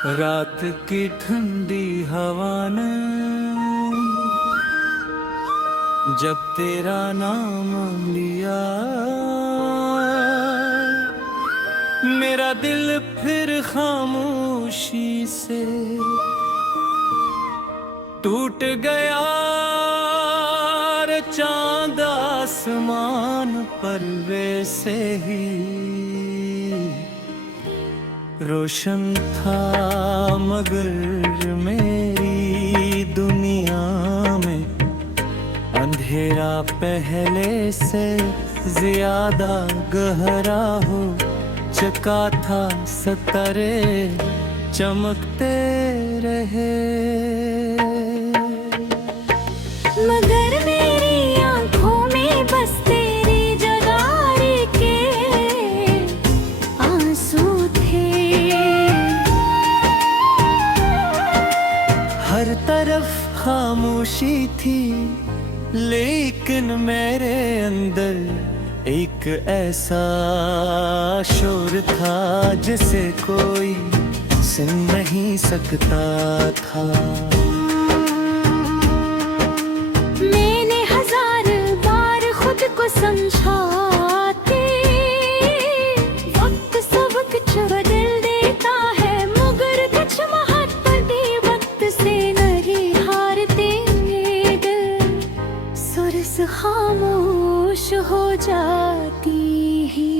रात की ठंडी हवा ने जब तेरा नाम लिया, मेरा दिल फिर खामोशी से टूट गया। रे चांद आसमान पर वैसे ही रोशन था, मगर मेरी दुनिया में अंधेरा पहले से ज्यादा गहरा हो चुका था। सितारे चमकते रहे मगर मेरी आंखों में बस तेरी जगारी के आंसू थे। हर तरफ खामोशी थी, लेकिन मेरे अंदर एक ऐसा शोर था जिसे कोई सुन नहीं सकता था। मैंने हजार बार खुद को समझाते, वक्त सब कुछ बदल देता है, मगर कुछ महत्व वक्त से नहीं हारते। दिल सुरस खामोश हो जाती ही।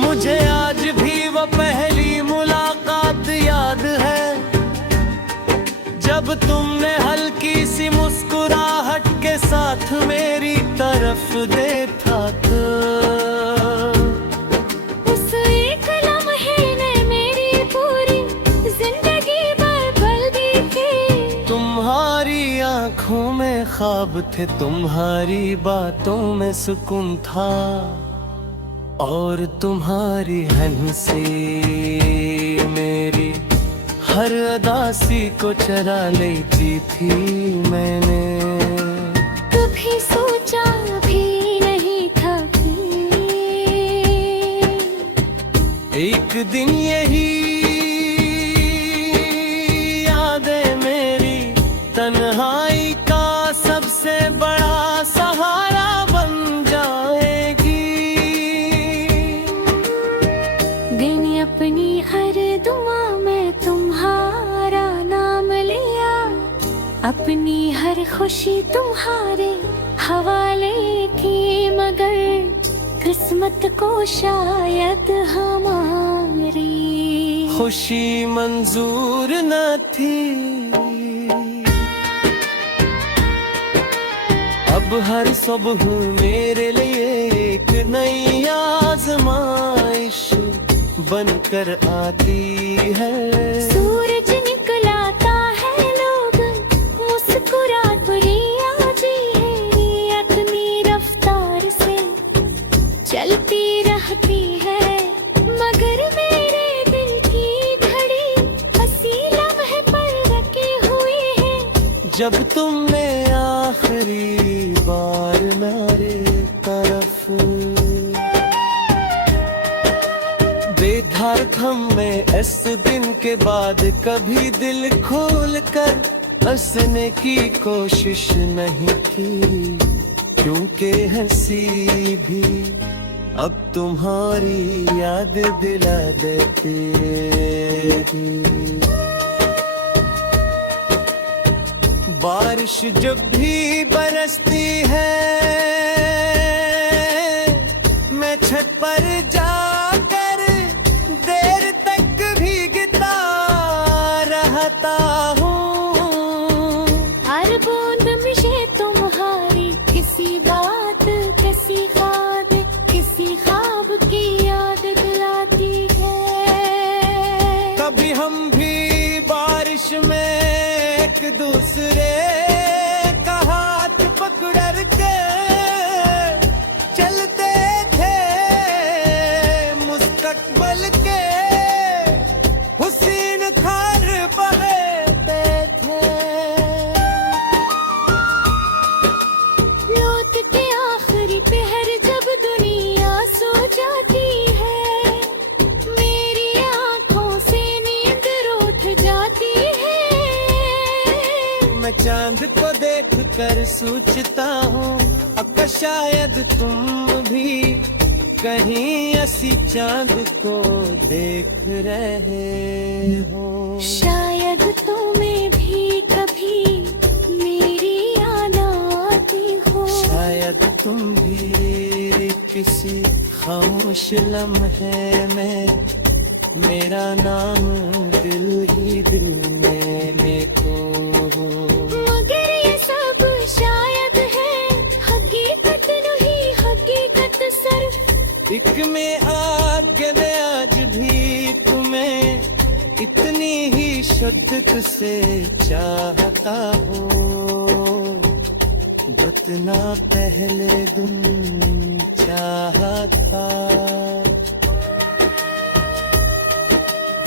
मुझे आज भी वो पहली मुलाकात याद है, जब तुमने हल्की सी मुस्कुराहट के साथ मेरी तरफ देखा था। उस एक लम्हे ने मेरी पूरी जिंदगी बदल दी थी। तुम्हारी आंखों में ख्वाब थे, तुम्हारी बातों में सुकून था, और तुम्हारी हंसी मेरी हर अदासी को चरा लेती थी। मैंने कभी सोचा भी नहीं था कि एक दिन यही यादें मेरी तन्हाई का सबसे बड़ा सहारा बन जाएगी। दिन अपनी हर दुआ में तुम्हारा नाम लिया, अपनी हर खुशी तुम्हारे हवाले की, मगर किस्मत को शायद हमारी खुशी मंजूर न थी। अब हर सुबह मेरे लिए एक नई आजमाइश बनकर आती है। सूरज निकलाता है, लोग मुस्कुरा दुनिया जी है, अपनी रफ्तार से चलती रहती है, मगर मेरे दिल की घड़ी हंसी लम्हे पर रखी हुई है। जब तुमने आखिरी बार मेरे तरफ बेधार थम में, इस दिन के बाद कभी दिल खोल कर हंसने की कोशिश नहीं की, क्योंकि हंसी भी अब तुम्हारी याद दिला देती थी। बारिश जब भी बरसती है, मैं छत पर जाकर देर तक भीगता रहता हूँ। हर बूंद मुझे तुम्हारी किसी बात, किसी ख्वाब, किसी ख्वाब की याद दिलाती है। कभी हम भी बारिश में एक दूसरे का हाथ पकड़ के चलते थे, मुस्तकबल के हुसीन खार बहते थे। लौट के आखिरी पहर जब दुनिया सो जाती है, मेरी आंखों से नींद रूठ चांद को देख कर सोचता हूँ अब शायद तुम भी कहीं ऐसी चांद को देख रहे हो। शायद तुम्हें भी कभी मेरी याद आती हो। शायद तुम भी किसी खामोश लम्हे में मेरा नाम दिल ही दिल में लिखो। मगर ये सब शायद है, हकीकत नहीं, हकीकत सिर्फ एक में आगे मैं आज भी तुम्हें इतनी ही शुद्ध से चाहता हूँ जितना पहले दिन चाहा था।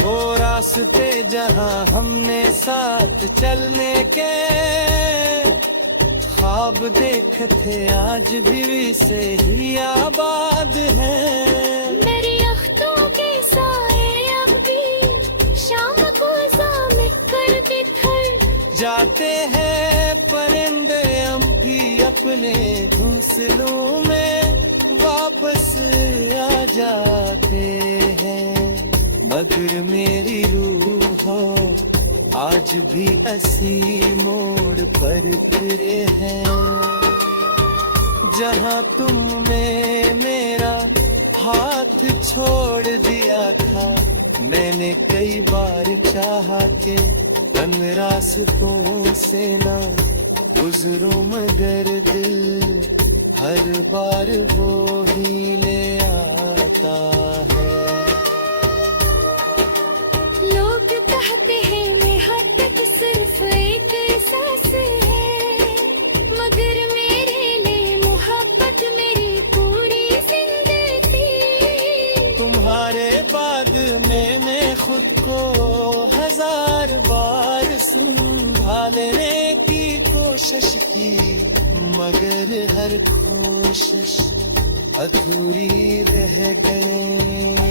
वो रास्ते जहाँ हमने साथ चलने के ख्वाब देखे थे आज भी से ही आबाद हैं। मेरी अख्तों के साए अब भी शाम को ज़ामिक कर बिखर जाते हैं परिंदे हम भी अपने घोंसलों में वापस आ जाते हैं। मगर मेरी रूह हो आज भी ऐसी मोड़ पर फिरे हैं जहाँ तुमने मेरा हाथ छोड़ दिया था। मैंने कई बार चाहा के तन रास्तों से ना गुजरूं मगर दिल हर बार वो ही ले आता है। लोग कहते हैं मैं हद तक सिर्फ एक एहसास है, मगर मेरे लिए मोहब्बत मेरी पूरी जिंदगी। तुम्हारे बाद मैंने खुद को हजार बार संभालने की कोशिश की मगर हर कोशिश अधूरी रह गई।